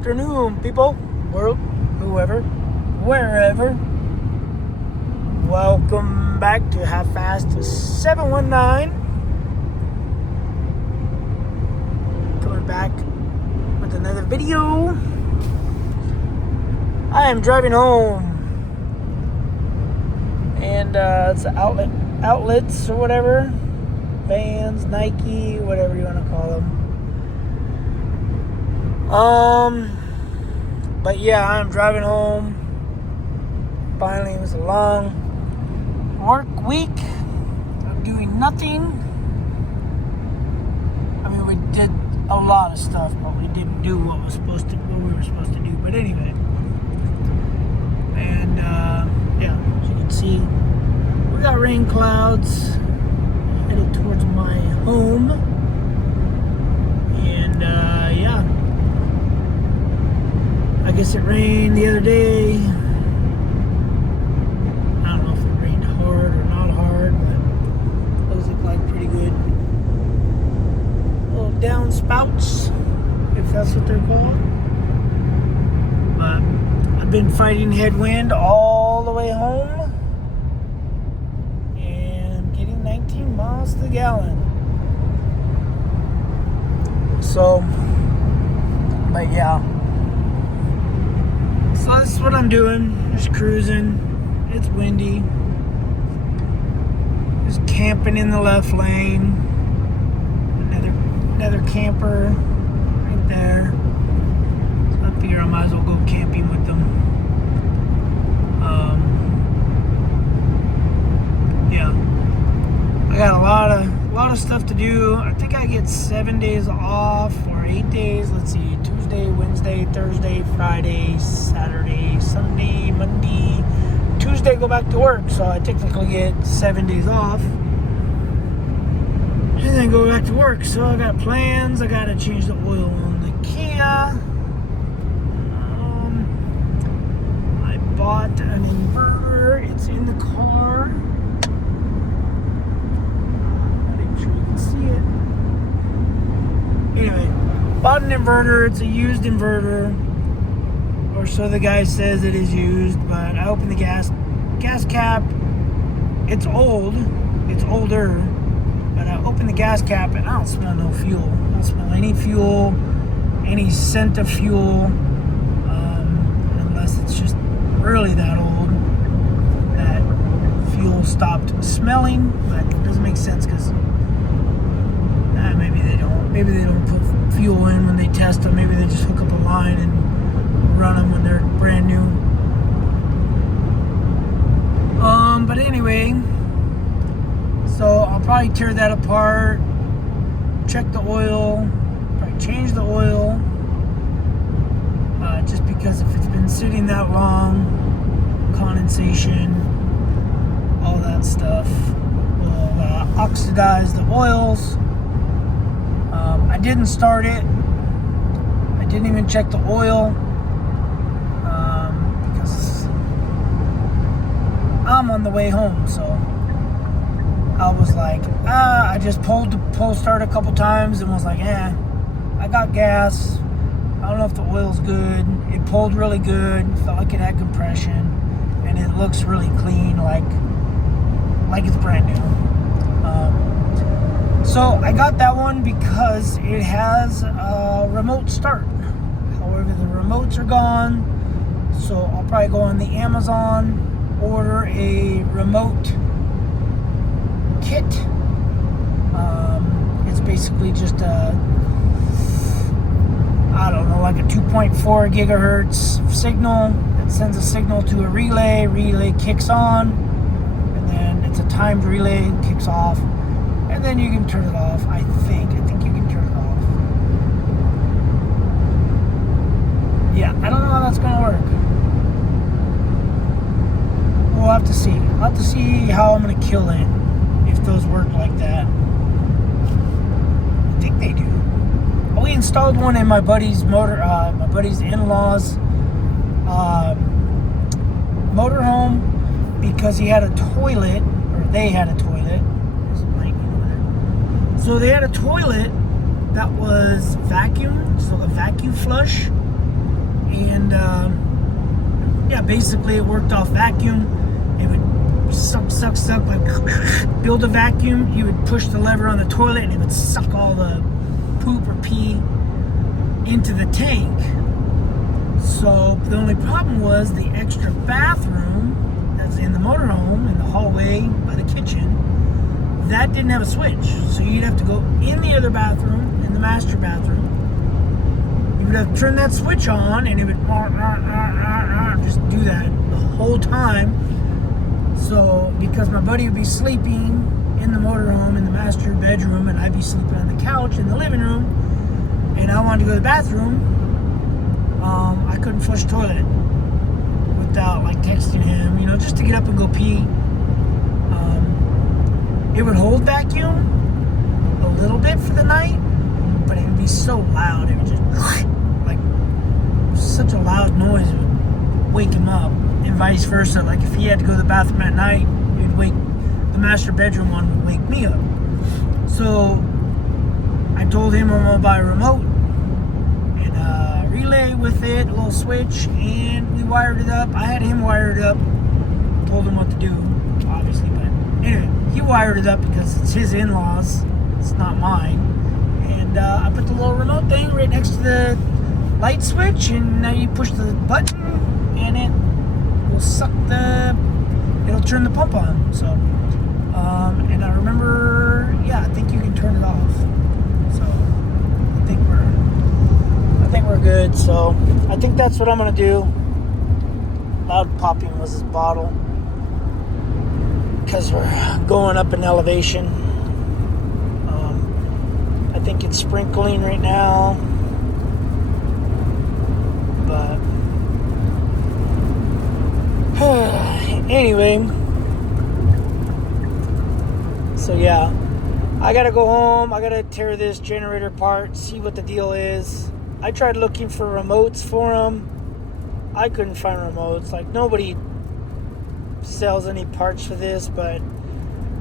afternoon, people, world, whoever, wherever. Welcome back to Half Fast 719. Coming back with another video. I am driving home, and it's outlets or whatever, Vans, Nike, whatever you want to call them. But yeah, I'm driving home. Finally, it was a long work week. I'm doing nothing. I mean, we did a lot of stuff, but we didn't do what we were supposed to do. But anyway, and yeah, as you can see, we got rain clouds headed towards my home, and yeah. I guess it rained the other day. I don't know if it rained hard or not hard, but those look like pretty good little downspouts, if that's what they're called. But I've been fighting headwind all the way home and getting 19 miles to the gallon. So, but yeah. So this is what I'm doing. Just cruising. It's windy. Just camping in the left lane. Another camper right there. So I figure I might as well go camping with them. Yeah. I got a lot of stuff to do. I think I get 7 days off or 8 days. Let's see. Tuesday, Wednesday, Thursday, Friday, Saturday, Sunday, Monday, Tuesday go back to work, so I technically get 7 days off and then go back to work. So I got plans. I got to change the oil on the Kia. I bought an inverter. It's in the car. Make sure you can see it. Anyway, bought an inverter. It's a used inverter, or so the guy says it is used. But I opened the gas cap. It's old. It's older. But I opened the gas cap and I don't smell no fuel. I don't smell any fuel, any scent of fuel, unless it's just really that old that fuel stopped smelling. But it doesn't make sense because maybe they don't. Maybe they don't put fuel in when they test them. Maybe they just hook up a line and run them when they're brand new. But anyway, so I'll probably tear that apart, check the oil, probably change the oil, just because if it's been sitting that long, condensation, all that stuff will oxidize the oils. I didn't start it. I didn't even check the oil because I'm on the way home. So I was like, I just pulled start a couple times and was like, I got gas. I don't know if the oil's good. It pulled really good. Felt like it had compression, and it looks really clean, like it's brand new. So I got that one because it has a remote start. However, the remotes are gone. So I'll probably go on the Amazon, order a remote kit. It's basically just like a 2.4 gigahertz signal that sends a signal to a relay. Relay kicks on, and then it's a timed relay, kicks off. And then you can turn it off. I think you can turn it off. Yeah, I don't know how that's gonna work. We'll have to see. I'll have to see how I'm gonna kill it if those work like that. I think they do. We installed one in my buddy's my buddy's in-laws motorhome because he had a toilet, or they had a toilet. So they had a toilet that was vacuum, so a vacuum flush. And yeah, basically it worked off vacuum. It would suck, like build a vacuum. You would push the lever on the toilet and it would suck all the poop or pee into the tank. So the only problem was the extra bathroom that's in the motorhome, in the hallway by the kitchen, that didn't have a switch. So you'd have to go in the other bathroom, in the master bathroom. You would have to turn that switch on and it would just do that the whole time. So because my buddy would be sleeping in the motorhome, in the master bedroom, and I'd be sleeping on the couch in the living room, and I wanted to go to the bathroom, I couldn't flush the toilet without like texting him, just to get up and go pee. It would hold vacuum a little bit for the night, but it would be so loud. It would just like such a loud noise, it would wake him up, and vice versa. Like if he had to go to the bathroom at night, it would wake the master bedroom one would wake me up. So I told him I'm gonna buy a remote and a relay with it, a little switch, and we wired it up. I had him wire it up, told him what to do, obviously, but anyway, he wired it up because it's his in-laws, it's not mine. And I put the little remote thing right next to the light switch, and now you push the button and it will it'll turn the pump on. So and I remember, I think you can turn it off. So I think we're good. So I think that's what I'm gonna do. Loud popping was his bottle, because we're going up in elevation. I think it's sprinkling right now, but anyway, so yeah, I gotta go home. I gotta tear this generator apart, see what the deal is. I tried looking for remotes for them. I couldn't find remotes. Like, nobody sells any parts for this, but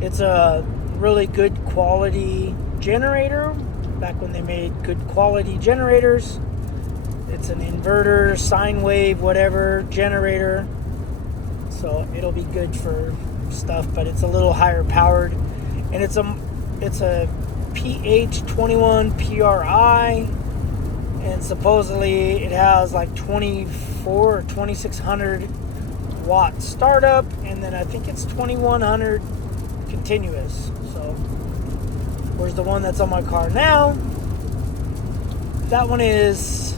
it's a really good quality generator. Back when they made good quality generators, it's an inverter, sine wave, whatever generator. So it'll be good for stuff, but it's a little higher powered, and it's a PH21 PRI, and supposedly it has like 24 or 2600 watt startup, and then I think it's 2100 continuous. So where's the one that's on my car now? That one is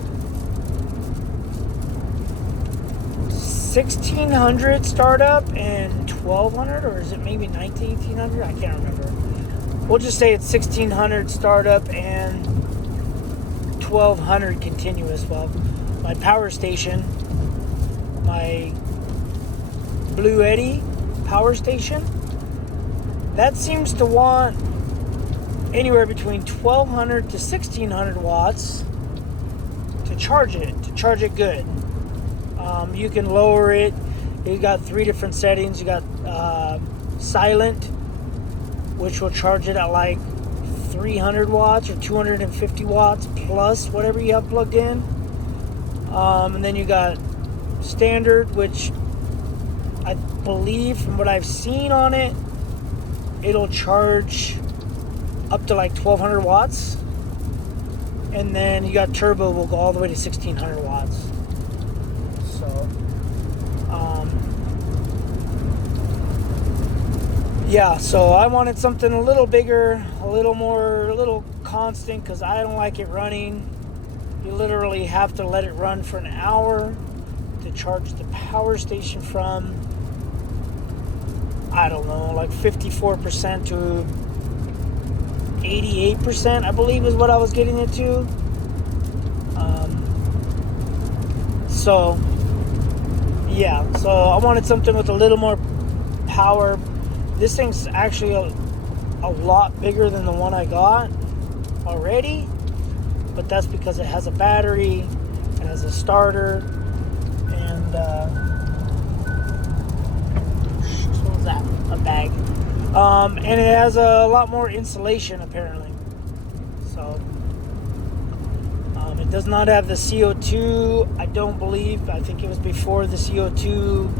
1600 startup and 1200, or is it maybe 1800? I can't remember. We'll just say it's 1600 startup and 1200 continuous. Well, my power station, my Blue Eddy power station, that seems to want anywhere between 1200 to 1600 watts to charge it good. You can lower it. You got 3 different settings. You got silent, which will charge it at like 300 watts or 250 watts plus whatever you have plugged in. And then you got standard, which I believe from what I've seen on it, it'll charge up to like 1200 watts. And then you got turbo, will go all the way to 1600 watts. So yeah, so I wanted something a little bigger, a little constant, because I don't like it running. You literally have to let it run for an hour to charge the power station from, I don't know, like 54% to 88%, I believe is what I was getting it to. So I wanted something with a little more power. This thing's actually a lot bigger than the one I got already, but that's because it has a battery, it has a starter, and what was that? A bag. And it has a lot more insulation apparently. So Does not have the CO2, I don't believe. I think it was before the CO2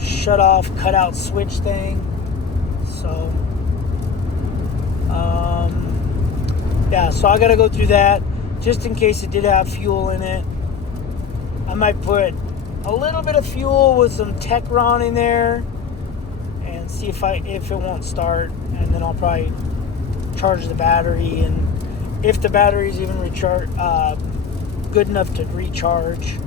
shut off, cut out switch thing. So, yeah, so I got to go through that just in case it did have fuel in it. I might put a little bit of fuel with some Techron in there and see if it won't start, and then I'll probably charge the battery, and if the battery is even good enough to recharge.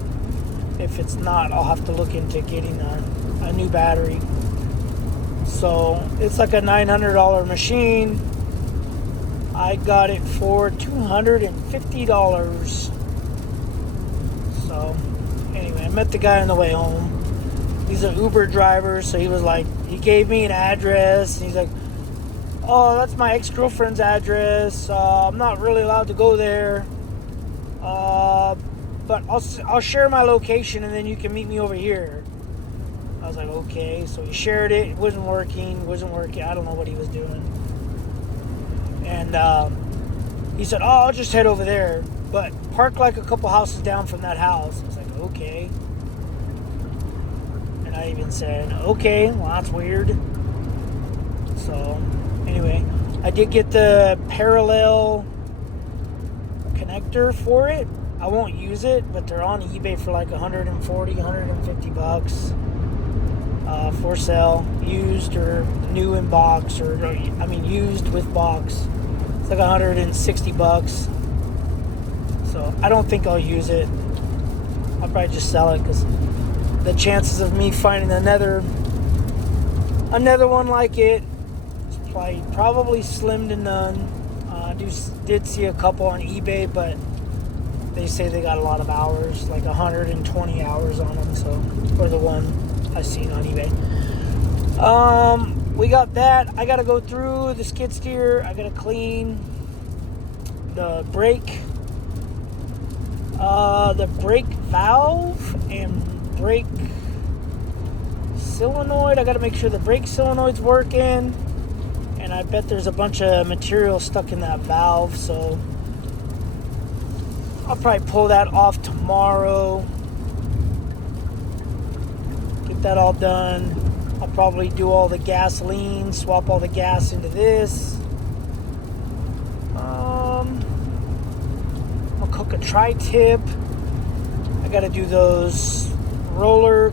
If it's not, I'll have to look into getting a new battery. So it's like a $900 machine. I got it for $250. So anyway, I met the guy on the way home. He's an Uber driver, so he gave me an address, and he's like, oh, that's my ex-girlfriend's address. I'm not really allowed to go there. But I'll share my location, and then you can meet me over here. I was like, okay. So he shared it. It wasn't working. I don't know what he was doing. And he said, oh, I'll just head over there. But park like a couple houses down from that house. I was like, okay. And I even said, okay, well, that's weird. So anyway, I did get the parallel connector for it. I won't use it, but they're on eBay for like $140, $150 for sale, used or new in box, or I mean used with box. It's like $160. So I don't think I'll use it. I'll probably just sell it, because the chances of me finding another one like it is probably slim to none. I did see a couple on eBay, but they say they got a lot of hours, like 120 hours on them. So, or the one I seen on eBay. We got that. I got to go through the skid steer. I got to clean the brake valve and brake solenoid. I got to make sure the brake solenoid's working. And I bet there's a bunch of material stuck in that valve, so I'll probably pull that off tomorrow. Get that all done. I'll probably do all the gasoline, swap all the gas into this. I'll cook a tri-tip. I got to do those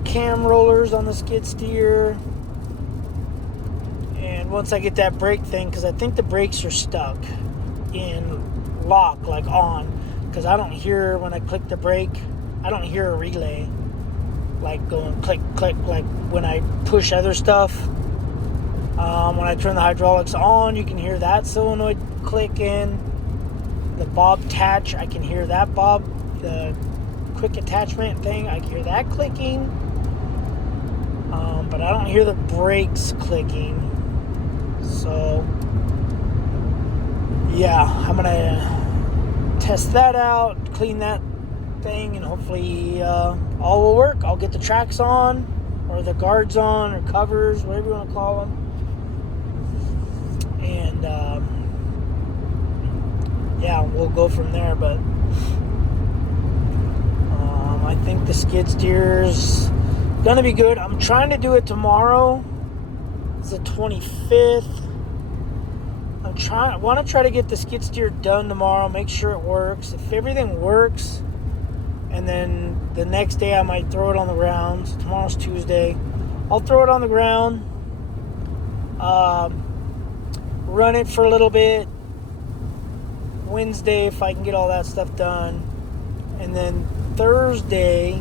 cam rollers on the skid steer. And once I get that brake thing, because I think the brakes are stuck in lock, like on. Because I don't hear, when I click the brake, I don't hear a relay like going click, click, like when I push other stuff. When I turn the hydraulics on, you can hear that solenoid clicking. The bob attach, I can hear that the quick attachment thing, I can hear that clicking. But I don't hear the brakes clicking. So yeah, I'm gonna test that out, clean that thing, and hopefully all will work. I'll get the tracks on, or the guards on, or covers, whatever you want to call them. And yeah, we'll go from there. But I think the skid steer's gonna be good. I'm trying to do it tomorrow. It's the 25th. I want to try to get the skid steer done tomorrow, make sure it works. If everything works, and then the next day I might throw it on the ground. So tomorrow's Tuesday. I'll throw it on the ground, run it for a little bit. Wednesday, if I can get all that stuff done. And then Thursday,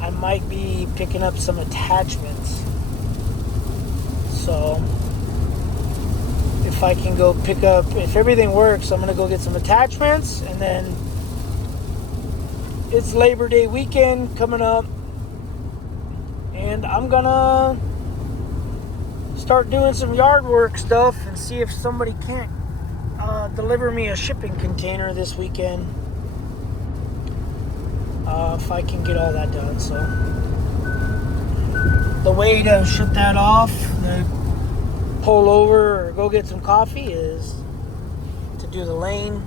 I might be picking up some attachments. So if I can go pick up, if everything works, I'm going to go get some attachments. And then it's Labor Day weekend coming up, and I'm going to start doing some yard work stuff and see if somebody can't deliver me a shipping container this weekend. If I can get all that done. So the way to shut that off, pull over or go get some coffee, is to do the lane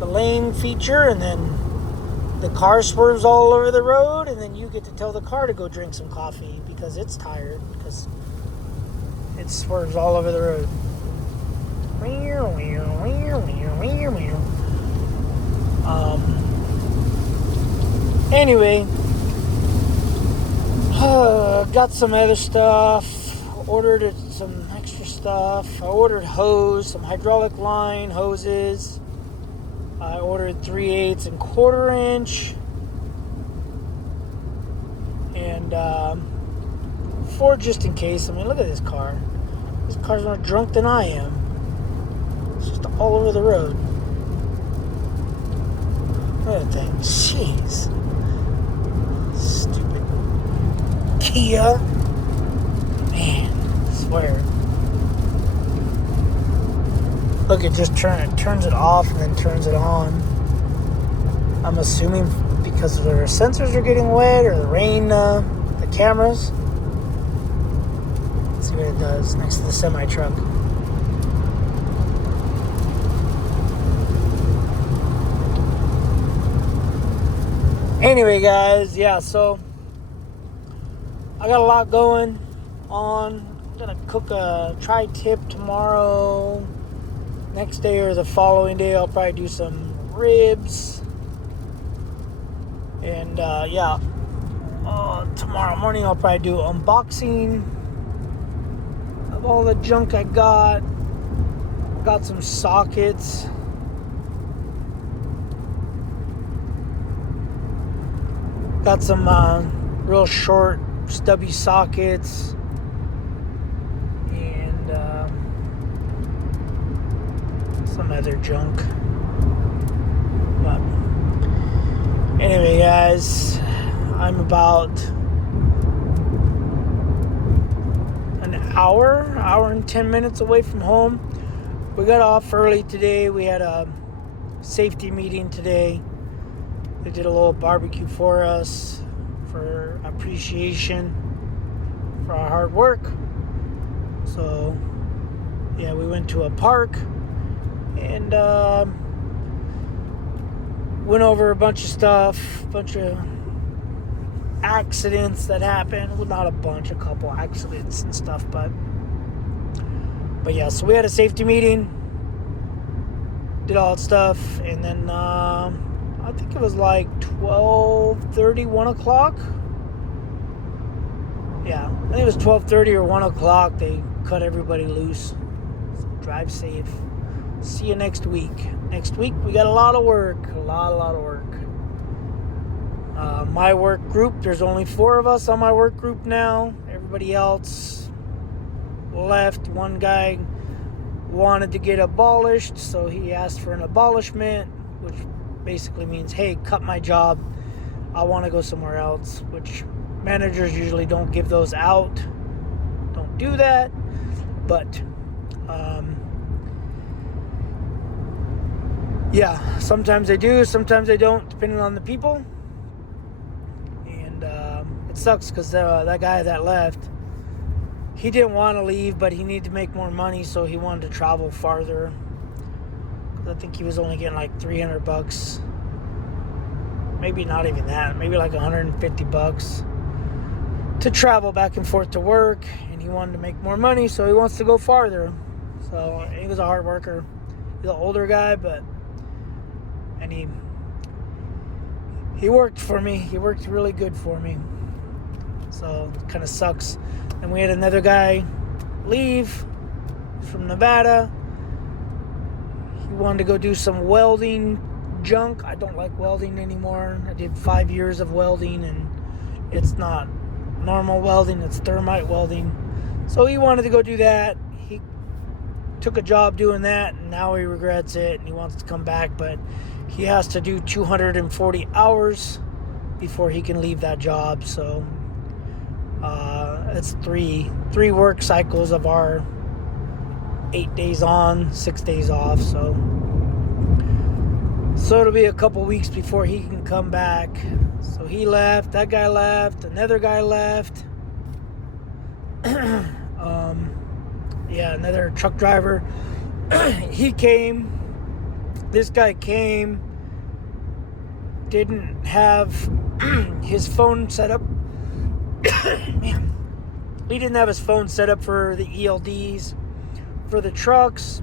the lane feature, and then the car swerves all over the road, and then you get to tell the car to go drink some coffee because it's tired, because it swerves all over the road. Anyway, got some other stuff. Ordered some extra stuff. I ordered some hydraulic line hoses. I ordered 3/8 and 1/4 inch. And for just in case. I mean, look at this car. This car's more drunk than I am. It's just all over the road. Look at that thing. Jeez. Stupid Kia. Man, I swear. Look, it just turns it off and then turns it on. I'm assuming because their sensors are getting wet or the rain, the cameras. Let's see what it does next to the semi-truck. Anyway, guys, yeah, so I got a lot going on. I'm gonna cook a tri-tip tomorrow. Next day or the following day, I'll probably do some ribs. And tomorrow morning I'll probably do unboxing of all the junk I got. Got some sockets. Got some real short, stubby sockets. And some other junk. But anyway, guys, I'm about an hour and 10 minutes away from home. We got off early today. We had a safety meeting today. They did a little barbecue for us for appreciation for our hard work. So, yeah, we went to a park and went over a bunch of stuff, a bunch of accidents that happened. Well, not a bunch, a couple accidents and stuff, but yeah, so we had a safety meeting, did all that stuff, and then I think it was like 12:30, 1 o'clock. Yeah, I think it was 12:30 or 1 o'clock. They cut everybody loose. So drive safe. See you next week. Next week, we got a lot of work. A lot of work. My work group, there's only 4 of us on my work group now. Everybody else left. One guy wanted to get abolished, so he asked for an abolishment, which basically means, hey, cut my job. I want to go somewhere else, which managers usually don't give those out. Don't do that. But, yeah, sometimes they do, sometimes they don't, depending on the people. And it sucks because that guy that left, he didn't want to leave, but he needed to make more money, so he wanted to travel farther. I think he was only getting like $300. Maybe not even that. Maybe like $150 to travel back and forth to work. And he wanted to make more money, so he wants to go farther. So he was a hard worker. He's an older guy, and he worked for me. He worked really good for me. So it kind of sucks. And we had another guy leave from Nevada. He wanted to go do some welding junk. I don't like welding anymore. I did 5 years of welding, and it's not normal welding, it's thermite welding. So he wanted to go do that. He took a job doing that, and now he regrets it, and he wants to come back, but he has to do 240 hours before he can leave that job. So it's three work cycles of our 8 days on, 6 days off. So it'll be a couple weeks before he can come back. So he left, that guy left, another guy left. Another truck driver. He came, this guy came, didn't have his phone set up. Man, he didn't have his phone set up for the ELDs for the trucks.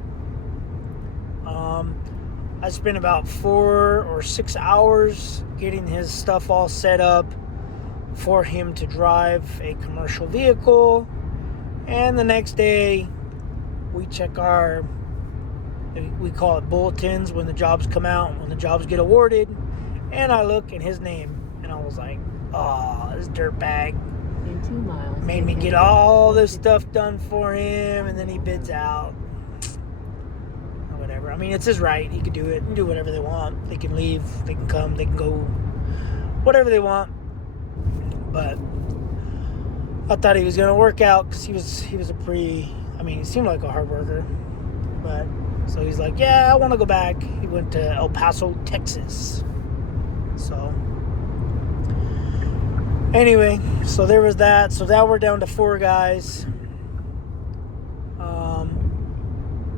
I spent about 4 or 6 hours getting his stuff all set up for him to drive a commercial vehicle. And the next day, we check we call it bulletins when the jobs come out, when the jobs get awarded. And I look in his name, and I was like, oh, this dirtbag In 2 miles, made me get all this stuff done for him, and then he bids out. Or whatever. I mean, it's his right. He could do it and do whatever they want. They can leave, they can come, they can go, whatever they want. But I thought he was going to work out because he was a pretty, I mean, he seemed like a hard worker. But, so he's like, yeah, I want to go back. He went to El Paso, Texas. So, anyway, so there was that. So now we're down to 4 guys.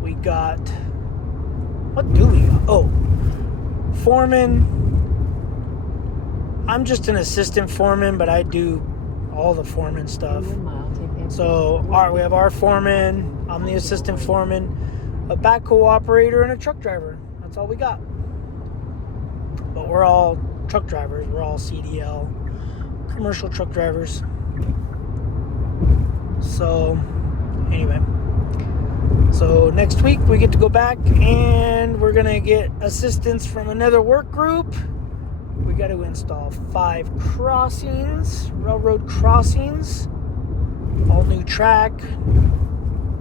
We got, what do we got? Oh, foreman. I'm just an assistant foreman, but I do all the foreman stuff. So, we have our foreman. I'm the assistant foreman, a backhoe operator, and a truck driver. That's all we got. But we're all truck drivers. We're all CDL, commercial truck drivers. So, anyway. So, next week we get to go back and we're going to get assistance from another work group. We got to install 5 crossings, railroad crossings. All new track,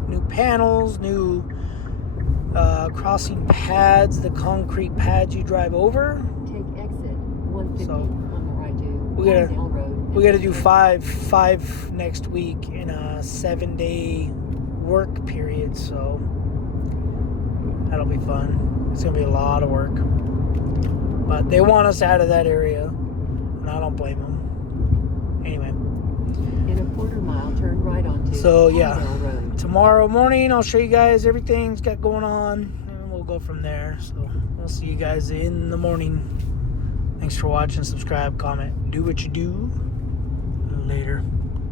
new panels, new crossing pads, the concrete pads you drive over. Take exit 150 on the right to We gotta do five next week in a 7-day work period, so that'll be fun. It's gonna be a lot of work, but they want us out of that area, and I don't blame them. Anyway, in a quarter-mile, turn right onto so yeah, Palmdale Road. Tomorrow morning I'll show you guys everything's got going on, and we'll go from there. So we'll see you guys in the morning. Thanks for watching. Subscribe, comment, do what you do. Later.